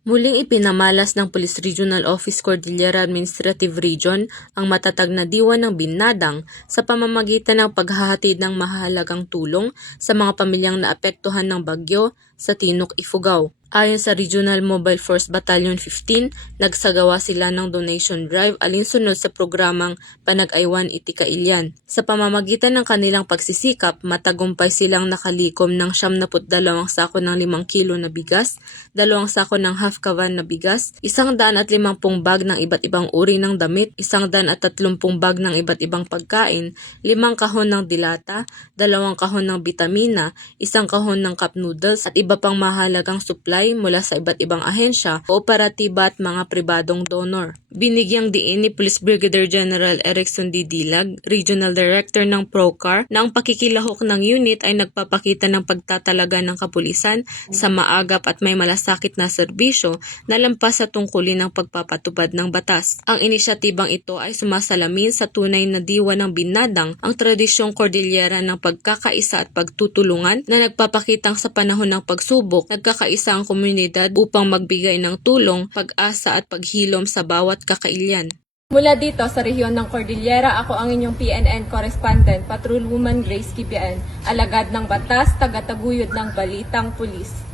Muling ipinamalas ng Police Regional Office Cordillera Administrative Region ang matatag na diwa ng Binadang sa pamamagitan ng paghahatid ng mahalagang tulong sa mga pamilyang naapektuhan ng bagyo sa Tinok, Ifugao. Ayon sa Regional Mobile Force Battalion 15, nagsagawa sila ng donation drive alinsunod sa programang Panag-aywan Iti Kailian. Sa pamamagitan ng kanilang pagsisikap, matagumpay silang nakalikom ng 72 sako ng 5 kilo na bigas, 2 sako ng half kavan na bigas, 150 bag ng iba't ibang uri ng damit, 130 bag ng iba't ibang pagkain, 5 kahon ng dilata, 2 kahon ng bitamina, 1 kahon ng cup noodles at iba pang mahalagang supply mula sa iba't ibang ahensya, kooperatiba at mga pribadong donor. Binigyang diin ni Police Brigadier General Erickson D. Dilag, Regional Director ng PROCAR, na ang pakikilahok ng unit ay nagpapakita ng pagtatalaga ng kapulisan sa maagap at may malasakit na serbisyo na lampas sa tungkulin ng pagpapatupad ng batas. Ang inisyatibang ito ay sumasalamin sa tunay na diwa ng Binadang, ang tradisyong Cordillera ng pagkakaisa at pagtutulungan na nagpapakitang sa panahon ng pagsubok, nagkakaisa ang komunidad upang magbigay ng tulong, pag-asa at paghilom sa bawat kakailyan. Mula dito sa rehiyon ng Cordillera, ako ang inyong PNN correspondent, Patrolwoman Grace Kibian, alagad ng batas, tagataguyod ng Balitang Pulis.